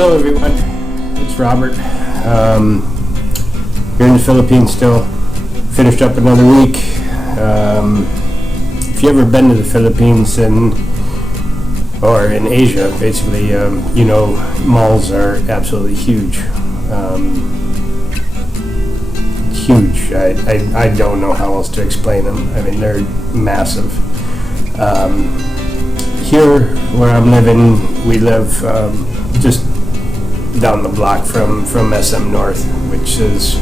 Hello everyone, it's Robert. Here in the Philippines still. Finished up another week. If you've ever been to the Philippines or in Asia, basically, you know malls are absolutely huge. Huge. I don't know how else to explain them. I mean, they're massive. Here where I'm living, we live just down the block from SM North, which is,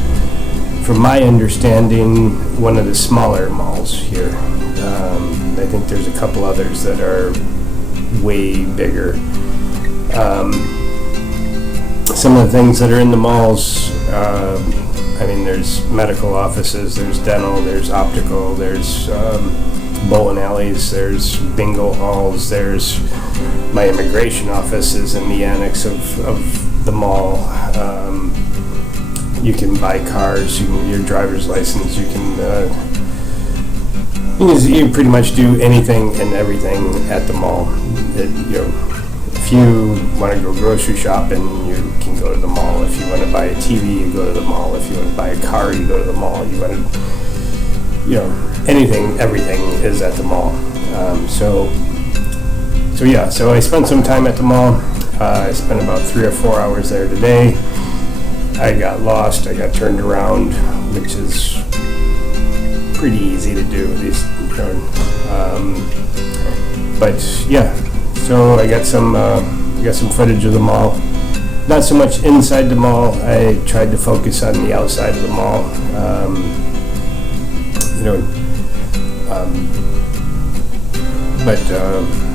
from my understanding, one of the smaller malls here. I think there's a couple others that are way bigger. Some of the things that are in the malls, I mean, there's medical offices, there's dental, there's optical, there's bowling alleys, there's bingo halls, there's my immigration office is in the annex of the mall. You can buy cars, your driver's license, you can pretty much do anything and everything at the mall. If you want to go grocery shopping, you can go to the mall. If you want to buy a TV, you go to the mall. If you want to buy a car, you go to the mall. You want to, anything, everything is at the mall. So I spent some time at the mall. I spent about 3 or 4 hours there today. I got lost, I got turned around, which is pretty easy to do. But yeah, so I got some footage of the mall. Not so much inside the mall. I tried to focus on the outside of the mall.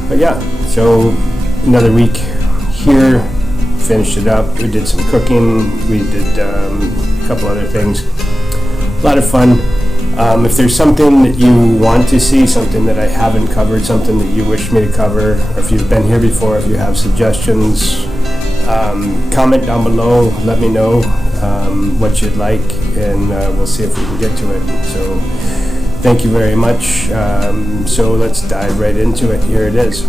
But yeah, so another week here, finished it up. We did some cooking, we did a couple other things. A lot of fun. If there's something that you want to see, something that I haven't covered, something that you wish me to cover, or if you've been here before, if you have suggestions, comment down below, let me know what you'd like, and we'll see if we can get to it. So thank you very much. So let's dive right into it. Here it is.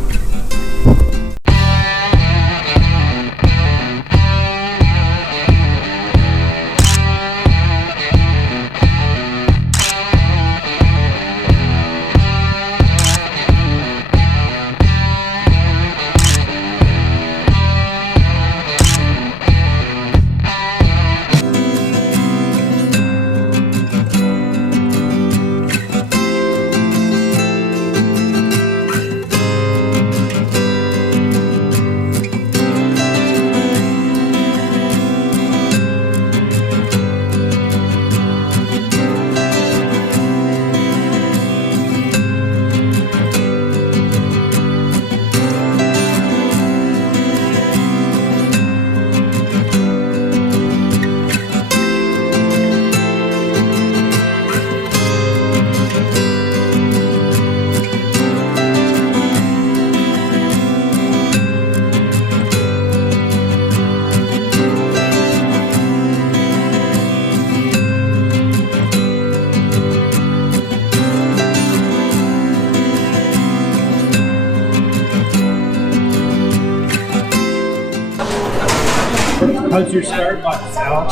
How's your Starbucks, Al?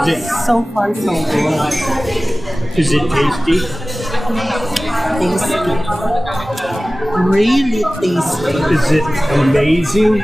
Is it So far, so good. Is it tasty? Tasty. Really tasty. Is it amazing?